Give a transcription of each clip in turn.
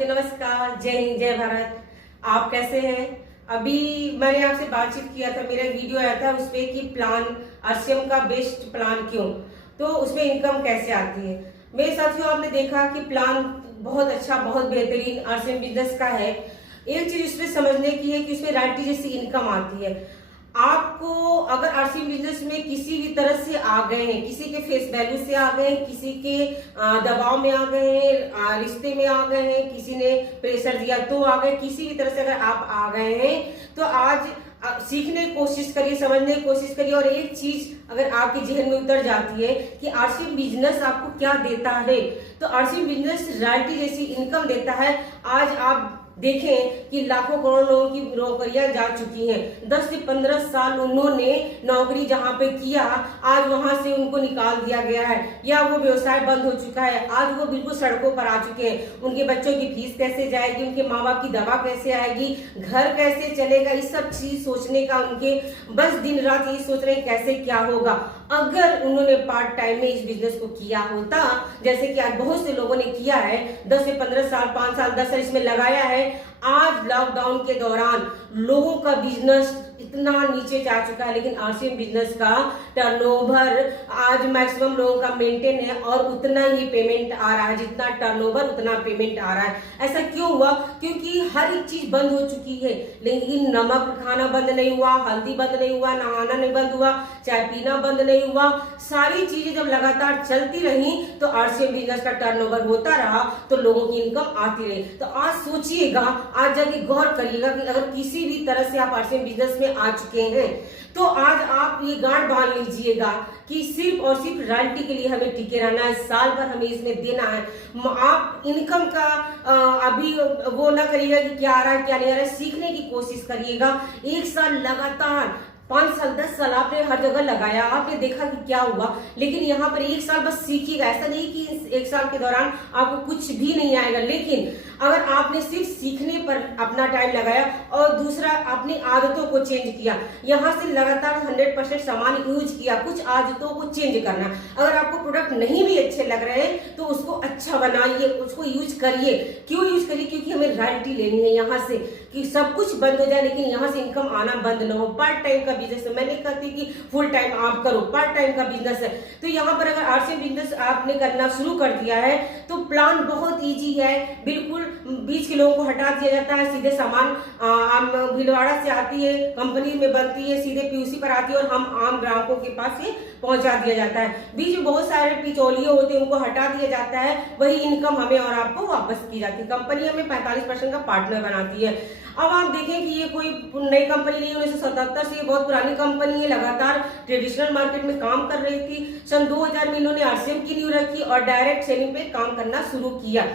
साथियों नमस्कार, जय हिंद जय भारत। आप कैसे हैं? अभी मैंने आपसे बातचीत किया था, मेरा वीडियो आया था उस पे कि प्लान आरसीएम का बेस्ट प्लान क्यों, तो उसमें इनकम कैसे आती है। मेरे साथियों, आपने देखा कि प्लान बहुत अच्छा, बहुत बेहतरीन आरसीएम बिजनेस का है। एक चीज उसमें समझने की है कि उसमें राइटी जैसी इनकम आती है। आपको अगर आरसीएम बिजनेस में किसी भी तरह से आ गए हैं, किसी के फेस वैल्यू से आ गए हैं, किसी के दबाव में आ गए हैं, रिश्ते में आ गए हैं, किसी ने प्रेशर दिया तो आ गए, किसी भी तरह से अगर आप आ गए हैं तो आज सीखने की कोशिश करिए, समझने की कोशिश करिए। और एक चीज अगर आपके जहन में उतर जाती है कि आरसीएम बिजनेस आपको क्या देता है, तो आरसीएम बिजनेस रॉयल्टी जैसी इनकम देता है। आज आप देखें कि लाखों करोड़ लोगों की नौकरियां जा चुकी हैं। 10 से 15 साल उन्होंने नौकरी जहां पे किया, आज वहां से उनको निकाल दिया गया है या वो व्यवसाय बंद हो चुका है। आज वो बिल्कुल सड़कों पर आ चुके हैं। उनके बच्चों की फीस कैसे जाएगी, उनके माँ बाप की दवा कैसे आएगी, घर कैसे चलेगा, इस सब चीज सोचने का उनके बस दिन रात यही सोच रहे हैं कैसे क्या होगा। अगर उन्होंने पार्ट टाइम में इस बिजनेस को किया होता, जैसे कि आज बहुत से लोगों ने किया है, 10 से 15 साल, 5 साल, 10 साल इसमें लगाया है, आज लॉकडाउन के दौरान लोगों का बिजनेस इतना नीचे जा चुका है, लेकिन आरसीएम बिजनेस का टर्नओवर आज मैक्सिमम लोगों का मेंटेन है और उतना ही पेमेंट आ रहा है। जितना टर्नओवर उतना पेमेंट आ रहा है। ऐसा क्यों हुआ? क्योंकि हर एक चीज बंद हो चुकी है, लेकिन नमक खाना बंद नहीं हुआ, हल्दी बंद नहीं हुआ, नहाना नहीं बंद हुआ, चाय पीना बंद नहीं हुआ। सारी चीजें जब लगातार चलती रही तो आरसीएम बिजनेस का टर्नओवर होता रहा, तो लोगों की इनकम आती रही। तो आज सोचिएगा, आज जाके गौर करिएगा कि अगर किसी भी तरह से आप आरसीएम बिजनेस में आ चुके हैं तो आज आप ये गांठ बांध लीजिएगा कि सिर्फ और सिर्फ रॉयल्टी के लिए हमें टिके रहना है। साल भर हमें इसमें देना है। आप इनकम का अभी वो ना करिएगा कि क्या आ रहा है क्या नहीं आ रहा है, सीखने की कोशिश करिएगा। एक साल लगातार, 5 साल 10 साल आपने हर जगह लगाया, आपने देखा कि क्या हुआ, लेकिन यहाँ पर एक साल बस सीखिएगा। ऐसा नहीं कि इस एक साल के दौरान आपको कुछ भी नहीं आएगा, लेकिन अगर आपने सिर्फ सीखने पर अपना टाइम लगाया और दूसरा अपनी आदतों को चेंज किया, यहाँ से लगातार 100% सामान यूज किया, कुछ आदतों को चेंज करना। अगर आपको प्रोडक्ट नहीं भी अच्छे लग रहे हैं तो उसको अच्छा बनाइए, उसको यूज करिए। क्यों यूज करिए? क्योंकि हमें रॉयल्टी लेनी है यहाँ से, कि सब कुछ बंद हो जाए लेकिन यहाँ से इनकम आना बंद न हो। पार्ट टाइम का बिजनेस है, मैं नहीं कहती कि फुल टाइम आप करो, पार्ट टाइम का बिजनेस है। तो यहाँ पर अगर आरसीएम बिजनेस आपने करना शुरू कर दिया है तो प्लान बहुत इजी है। बिल्कुल बीच के लोगों को हटा दिया जाता है, सीधे सामान भीलवाड़ा से आती है, कंपनी में बनती है, सीधे पीयूसी पर आती है और हम आम ग्राहकों के पास से पहुंचा दिया जाता है। बीच में बहुत सारे पिचौलिए होते हैं, उनको हटा दिया जाता है, वही इनकम हमें और आपको वापस की जाती है। कंपनी हमें 45% का पार्टनर बनाती है। अब आप देखें कि ये कोई नई कंपनी नहीं है, 1977 से ये बहुत पुरानी कंपनी है, लगातार ट्रेडिशनल मार्केट में काम कर रही थी। सन 2000 में इन्होंने आरसीएम की नींव रखी और डायरेक्ट सेलिंग पे काम करना शुरू किया।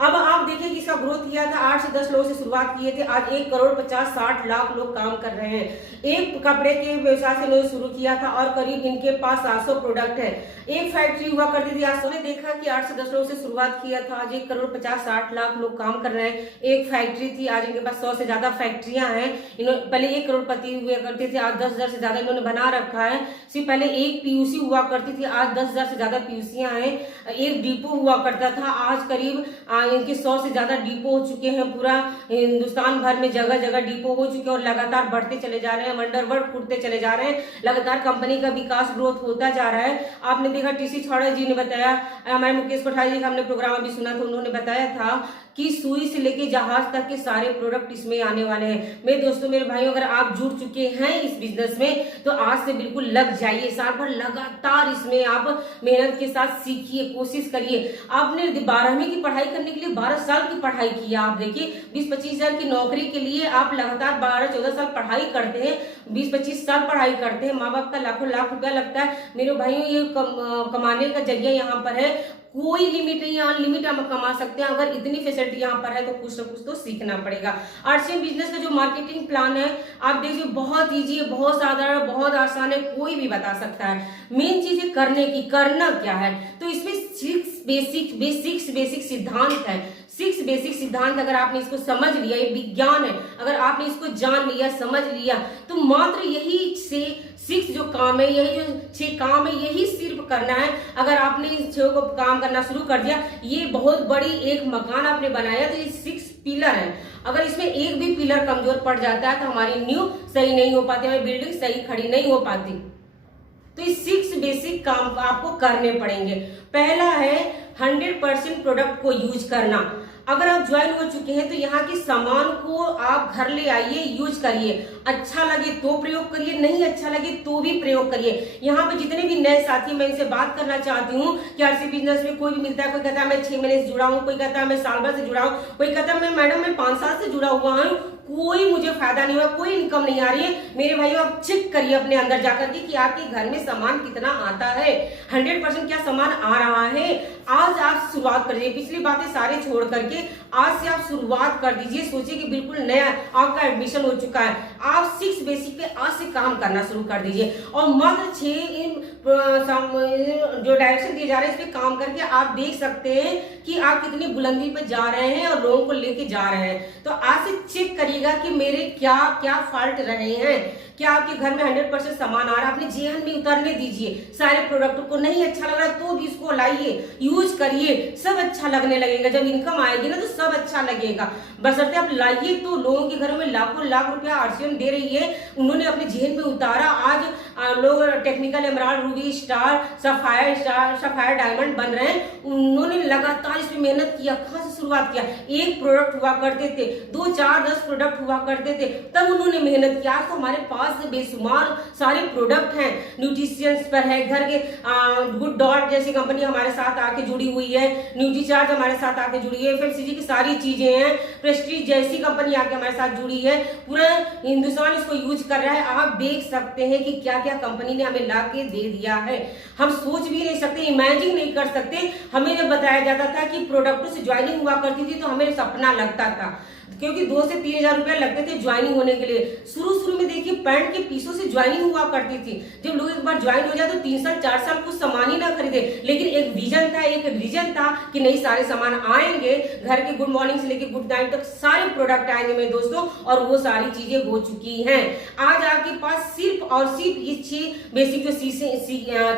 अब आप देखें कि इसका ग्रोथ किया था, 8 से 10 लोगों से शुरुआत किए थे, आज 1 करोड़ 50-60 लाख लोग काम कर रहे हैं। एक कपड़े के व्यवसाय से इन्होंने शुरू किया था और करीब इनके पास 700 प्रोडक्ट है। एक फैक्ट्री हुआ करती थी, आज हमने देखा कि 8 से 10 लोगों से शुरुआत किया था, आज 1 करोड़ 50-60 लाख लोग काम कर रहे हैं। एक फैक्ट्री थी, आज इनके पास 100 से ज्यादा फैक्ट्रियां हैं। इन्होंने पहले 1 करोड़पति हुआ करते थे, आज 10,000 से ज्यादा इन्होंने बना रखा है। सिर्फ पहले एक पीयूसी हुआ करती थी, आज 10,000 से ज्यादा पीयूसियां हैं। एक डिपो हुआ करता था, आज करीब इनके 100 से ज्यादा डिपो हो चुके हैं। पूरा हिंदुस्तान भर में जगह जगह डिपो हो चुके हैं और लगातार बढ़ते चले जा रहे हैं, वंडर वर्ल्ड उठते चले जा रहे हैं। लगातार कंपनी का विकास ग्रोथ होता जा रहा है। आपने देखा टीसी छौड़ा जी ने बताया, हमारे मुकेश कोठारी जी का हमने प्रोग्राम अभी सुना था, उन्होंने बताया था कि सुई से लेके जहाज तक के सारे प्रोडक्ट इसमें आने वाले हैं। मेरे दोस्तों, मेरे भाइयों, अगर आप जुड़ चुके हैं इस बिजनेस में तो आज से बिल्कुल लग जाइए। साल भर लगातार इसमें आप मेहनत के साथ सीखिए, कोशिश करिए। आपने 12वीं की पढ़ाई करने के लिए 12 साल की पढ़ाई की है। आप देखिए 20-25 हजार की नौकरी के लिए आप लगातार 12-14 साल पढ़ाई करते हैं, 20-25 साल पढ़ाई करते हैं। माँ बाप का लाखों लाख रुपया लगता है। मेरे भाइयों, ये कमाने का जरिया यहाँ पर है, कोई लिमिट नहीं है, अनलिमिट हम कमा सकते हैं। अगर इतनी फैसिलिटी यहाँ पर है तो कुछ ना कुछ तो सीखना पड़ेगा। आरसीएम बिजनेस का जो मार्केटिंग प्लान है आप देखिए, बहुत इजी है, बहुत साधारण, बहुत आसान है, कोई भी बता सकता है। मेन चीज है करने की, करना क्या है। तो इसमें 6 बेसिक सिद्धांत है। 6 बेसिक सिद्धांत अगर आपने इसको समझ लिया, ये विज्ञान है, अगर आपने इसको जान लिया, समझ लिया, तो मात्र यही से 6 जो काम है, यही जो 6 काम है, यही सिर्फ करना है। अगर आपने इस 6 को काम करना शुरू कर दिया, ये बहुत बड़ी एक मकान आपने बनाया, तो ये 6 पिलर है। अगर इसमें एक भी पिलर कमजोर पड़ जाता है तो हमारी नींव सही नहीं हो पाती, हमारी बिल्डिंग सही खड़ी नहीं हो पाती। तो ये 6 बेसिक काम आपको करने पड़ेंगे। पहला है 100% प्रोडक्ट को यूज करना। अगर आप ज्वाइन हो चुके हैं तो यहाँ के सामान को आप घर ले आइए, यूज करिए। अच्छा लगे तो प्रयोग करिए, नहीं अच्छा लगे तो भी प्रयोग करिए। यहाँ पे जितने भी नए साथी, मैं इनसे बात करना चाहती हूँ कि आरसी बिजनेस में कोई भी मिलता है, कोई कहता है मैं 6 महीने से जुड़ा हूँ, कोई कहता है मैं साल भर से जुड़ा हूँ, कोई कहता है मैं मैडम मैं 5 साल से जुड़ा हुआ हूँ, कोई मुझे फायदा नहीं हुआ, कोई इनकम नहीं आ रही है। मेरे भाइयों आप चेक करिए अपने अंदर जाकर के कि आपके घर में सामान कितना आता है, 100% क्या सामान आ रहा है। आज आप शुरुआत करिए, पिछली बातें सारे छोड़ करके आज से आप शुरुआत कर दीजिए। सोचिए कि बिल्कुल नया आपका एडमिशन हो चुका है, आप 6 बेसिक पे आज से काम करना शुरू कर दीजिए और मात्र 6 जो डायरेक्शन दिए जा रहे हैं इस पे काम करके आप देख सकते हैं कि आप कितनी बुलंदी पे जा रहे हैं और लोगों को लेके जा रहे हैं। तो आज से चेक करिएगा कि मेरे क्या क्या फॉल्ट रहे हैं, क्या आपके घर में 100% सामान आ रहा है। अपने जेहन में उतरने दीजिए सारे प्रोडक्ट को। नहीं अच्छा लग रहा तो भी इसको लाइए, यूज करिए, सब अच्छा लगने लगेगा। जब इनकम आएगी ना तो सब अच्छा लगेगा। बशर्ते आप लाइए तो लोगों के घरों में लाखों लाख रुपया आरसीएम दे रही है, उन्होंने अपने जेहन में उतारा। आज लोग technical emerald, Ruby star, sapphire diamond बन रहे हैं। उन्होंने लगातार इसमें मेहनत किया। कहां से शुरुआत किया? एक प्रोडक्ट हुआ करते थे, 2, 4, 10 प्रोडक्ट हुआ करते थे, तब उन्होंने मेहनत किया। तो हमारे पास बेशुमार सारे प्रोडक्ट हैं, न्यूट्रिशियंस पर है, घर के गुड डॉट जैसी कंपनी हमारे साथ आके जुड़ी हुई है, न्यूट्रीचार्ज हमारे साथ आके जुड़ी है, एफएमसीजी की सारी चीजें हैं, प्रेस्टीज जैसी कंपनी आके हमारे साथ जुड़ी है। पूरा हिंदुस्तान इसको यूज कर रहा है। आप देख सकते हैं कि क्या क्या कंपनी ने हमें ला के दे दिया है। हम सोच भी नहीं सकते, इमेजिन नहीं कर सकते। हमें जब बताया जाता था कि प्रोडक्टों से ज्वाइनिंग हुआ करती थी तो हमें सपना लगता था, क्योंकि 2 से 3 हजार रुपए लगते थे ज्वाइनिंग होने के लिए। शुरू में देखिए पैंट के पीसों से ज्वाइनिंग हुआ करती थी। जब लोग एक बार ज्वाइन हो जाए तो 3 साल 4 साल कुछ सामान ही ना खरीदे, लेकिन एक विजन था, एक रीजन था कि नहीं सारे सामान आएंगे, घर के गुड मॉर्निंग से लेकर गुड नाइट तक सारे प्रोडक्ट आएंगे मेरे दोस्तों, और वो सारी चीजें हो चुकी हैं। आज आपके पास सिर्फ और सिर्फ ये 6 बेसिक जो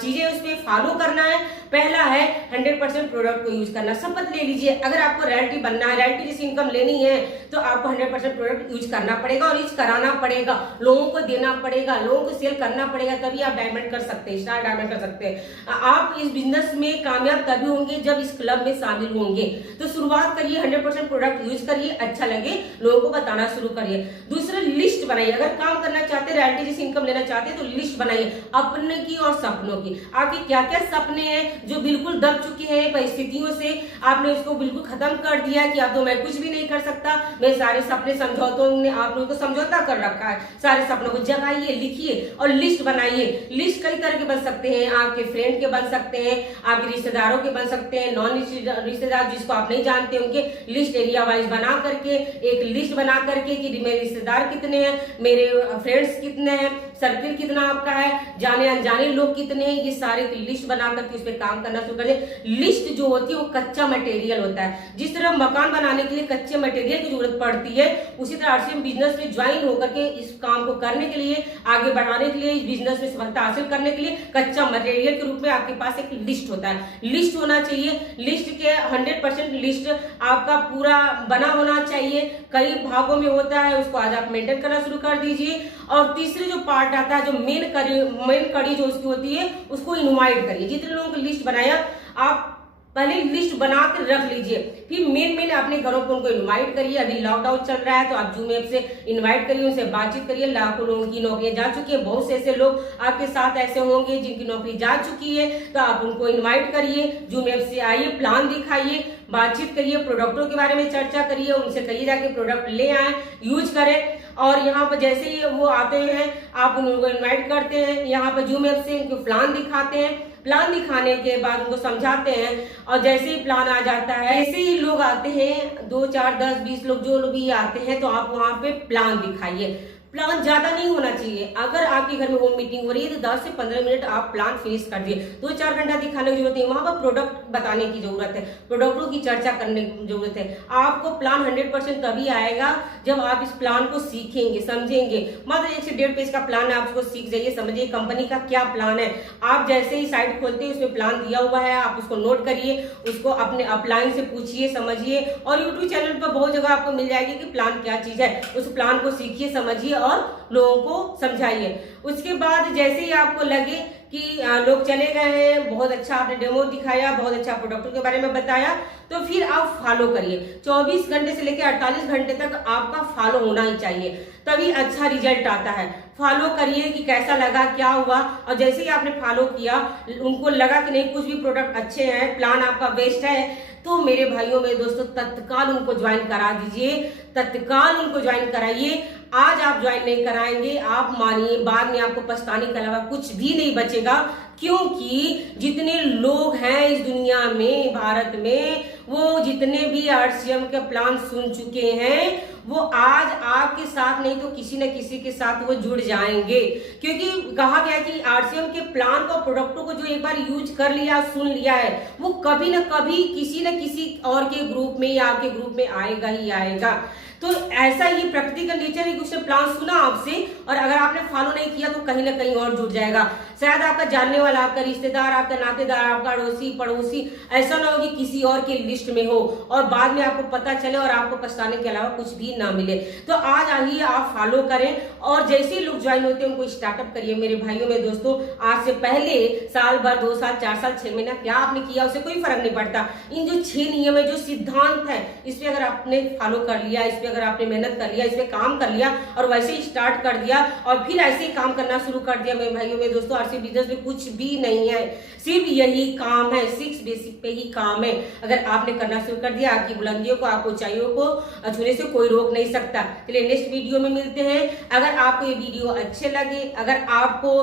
चीजें उस पर फॉलो करना है। पहला है 100% प्रोडक्ट को यूज करना। शपथ ले लीजिए, अगर आपको रॉयल्टी बनना है, रॉयल्टी जैसी इनकम लेनी है तो आपको 100% प्रोडक्ट यूज करना पड़ेगा और यूज कराना पड़ेगा, लोगों को देना पड़ेगा, लोगों को सेल करना पड़ेगा, तभी आप डायमंड कर सकते हैं, स्टार डायमंड कर सकते हैं। आप इस बिजनेस में कामयाब तभी होंगे जब इस क्लब में शामिल होंगे। तो शुरुआत करिए, 100% प्रोडक्ट यूज करिए, अच्छा लगे लोगों को बताना शुरू करिए। दूसरा, लिस्ट बनाइए। अगर काम करना चाहते हैं, रॉयल्टी जैसी इनकम लेना चाहते हैं तो लिस्ट बनाइए अपने की और सपनों की। आपके क्या क्या सपने हैं जो बिल्कुल दब चुके हैं परिस्थितियों से, आपने उसको बिल्कुल खत्म कर दिया कि अब तो मैं कुछ भी नहीं कर सकता, मैं सारे सपने समझौतों ने आप लोगों को समझौता कर रखा है। सारे सपनों को जगाइए, लिखिए और लिस्ट बनाइए। लिस्ट कई तरह के बन सकते हैं, आपके फ्रेंड के बन सकते हैं, आपके रिश्तेदारों के बन सकते हैं, नॉन रिश्तेदार जिसको आप नहीं जानते उनके लिस्ट एरिया वाइज बना करके, एक लिस्ट बना करके कि मेरे रिश्तेदार कितने हैं, मेरे फ्रेंड्स कितने हैं, सर्किल कितना आपका है, जाने अनजाने लोग कितने हैं, ये सारे की लिस्ट बना करके उस पर काम करना शुरू कर दे। लिस्ट जो होती है वो कच्चा मटेरियल होता है। जिस तरह मकान बनाने के लिए कच्चे मटेरियल की जरूरत पड़ती है, उसी तरह आरसीएम बिजनेस में ज्वाइन होकर के इस काम को करने के लिए, आगे बढ़ाने के लिए, इस बिजनेस में सफलता हासिल करने के लिए कच्चा मटेरियल के रूप में आपके पास एक लिस्ट होता है। लिस्ट होना चाहिए। लिस्ट के 100% लिस्ट आपका पूरा बना होना चाहिए। कई भागों में होता है, उसको आज आप मेंटेन करना शुरू कर दीजिए। और तीसरे जो पार्ट आता है, जो मेन कड़ी जो उसकी होती है, उसको इनवाइट करिए। जितने लोगों की लिस्ट बनाया आप पहले लिस्ट बना कर रख लीजिए, फिर मेन अपने घरों पर उनको इनवाइट करिए। अभी लॉकडाउन चल रहा है तो आप जूम ऐप से इनवाइट करिए, उनसे बातचीत करिए। लाखों लोगों की नौकरियां जा चुकी है, बहुत से ऐसे लोग आपके साथ ऐसे होंगे जिनकी नौकरी जा चुकी है, तो आप उनको इन्वाइट करिए, जूम ऐप से आइए, प्लान दिखाइए, बातचीत करिए, प्रोडक्टों के बारे में चर्चा करिए, उनसे कहिए जाके प्रोडक्ट ले आए, यूज करें। और यहाँ पर जैसे ही वो आते हैं आप उनको इनवाइट करते हैं, यहाँ पर जूम ऐप से उनको प्लान दिखाते हैं। प्लान दिखाने के बाद उनको समझाते हैं और जैसे ही प्लान आ जाता है, ऐसे ही लोग आते हैं 2, 4, 10, 20 लोग जो लोग भी आते हैं, तो आप वहां पे प्लान दिखाइए। प्लान ज्यादा नहीं होना चाहिए। अगर आपके घर में होम मीटिंग हो रही है तो 10 से 15 मिनट आप प्लान फिनिश कर दिए, 2-4 घंटा दिखाने की जरूरत नहीं, वहां पर प्रोडक्ट बताने की जरूरत है, प्रोडक्टों की चर्चा करने की जरूरत है। आपको प्लान 100% तभी आएगा जब आप इस प्लान को सीखेंगे, समझेंगे। मात्र 1 से 1.5 पेज का प्लान है, आप उसको सीख जाइए, समझिए कंपनी का क्या प्लान है। आप जैसे ही साइट खोलते हैं उसमें प्लान दिया हुआ है, आप उसको नोट करिए, उसको अपने अपलाइन से पूछिए, समझिए, और यूट्यूब चैनल पर बहुत जगह आपको मिल जाएगी कि प्लान क्या चीज है। उस प्लान को सीखिए, समझिए और लोगों को समझाइए। उसके बाद जैसे ही आपको लगे कि लोग चले गए हैं, बहुत अच्छा आपने डेमो दिखाया, बहुत अच्छा प्रोडक्टों के बारे में बताया, तो फिर आप फॉलो करिए। 24 घंटे से लेकर 48 घंटे तक आपका फॉलो होना ही चाहिए, तभी अच्छा रिजल्ट आता है। फॉलो करिए कि कैसा लगा, क्या हुआ, और जैसे ही आपने फॉलो किया, उनको लगा कि नहीं कुछ भी प्रोडक्ट अच्छे हैं, प्लान आपका बेस्ट है, तो मेरे भाइयों मेरे दोस्तों तत्काल उनको ज्वाइन करा दीजिए, तत्काल उनको ज्वाइन कराइए। आज आप ज्वाइन नहीं कराएंगे, आप मानिए बाद में आपको पछताने के अलावा कुछ भी नहीं बचेगा, क्योंकि जितने लोग हैं इस दुनिया में, भारत में, वो जितने भी आरसीएम के प्लान सुन चुके हैं, वो आज आपके साथ नहीं तो किसी न किसी के साथ वो जुड़ जाएंगे। क्योंकि कहा गया कि आरसीएम के प्लान को, प्रोडक्टों को जो एक बार यूज कर लिया, सुन लिया है, वो कभी न कभी किसी न किसी और के ग्रुप में या आपके ग्रुप में आएगा ही आएगा। तो ऐसा ही प्रकृति का नेचर है कि उसने प्लान सुना आपसे, और अगर आपने फॉलो नहीं किया तो कहीं ना कहीं और जुड़ जाएगा। शायद आपका जानने वाला, आपका रिश्तेदार, आपका नातेदार, आपका अड़ोसी पड़ोसी, ऐसा ना हो कि किसी और के लिस्ट में हो और बाद में आपको पता चले और आपको पछताने के अलावा कुछ भी ना मिले। तो आज आइए आप फॉलो करें, और जैसे ही लोग ज्वाइन होते हैं उनको स्टार्टअप करिए। मेरे भाइयों में दोस्तों, आज से पहले साल भर, 2 साल, 4 साल, 6 महीना क्या आपने किया उससे कोई फर्क नहीं पड़ता। इन जो 6 नियम है, जो सिद्धांत है, इस पे अगर आपने फॉलो कर लिया, इस पे अगर आपने मेहनत कर लिया, इस पे काम कर लिया और वैसे ही स्टार्ट कर दिया और फिर ऐसे ही काम करना शुरू कर दिया, मेरे भाइयों में दोस्तों, आरसी बिजनेस में कुछ भी नहीं है, सिर्फ यही काम है, 6 बेसिक पे ही काम है। अगर आपने करना शुरू कर दिया, आपकी बुलंदियों को, आपको ऊंचाइयों को छूने से कोई रोक नहीं सकता। चलिए नेक्स्ट वीडियो में मिलते हैं। अगर आपको ये वीडियो अच्छे लगे, अगर आपको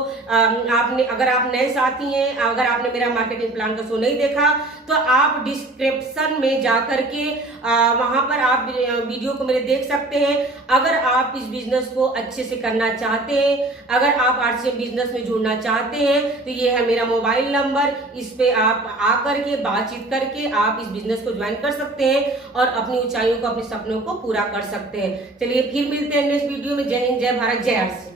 अगर आप नए साथी हैं, अगर आपने मेरा मार्केटिंग प्लान का शो नहीं देखा, तो आप डिस्क्रिप्शन में जाकर के वहां पर आप वीडियो को मेरे देख सकते हैं। अगर आप इस बिजनेस को अच्छे से करना चाहते हैं, अगर आप आरसीएम बिजनेस में जुड़ना चाहते हैं, तो ये है मेरा मोबाइल नंबर, इस पे आप आकर के बातचीत करके आप इस बिजनेस को ज्वाइन कर सकते हैं और अपनी ऊंचाइयों को, अपने सपनों को पूरा कर सकते हैं। चलिए फिर मिलते हैं नेक्स्ट वीडियो में। जय हिंद, जय भारत, जय आरसीएम।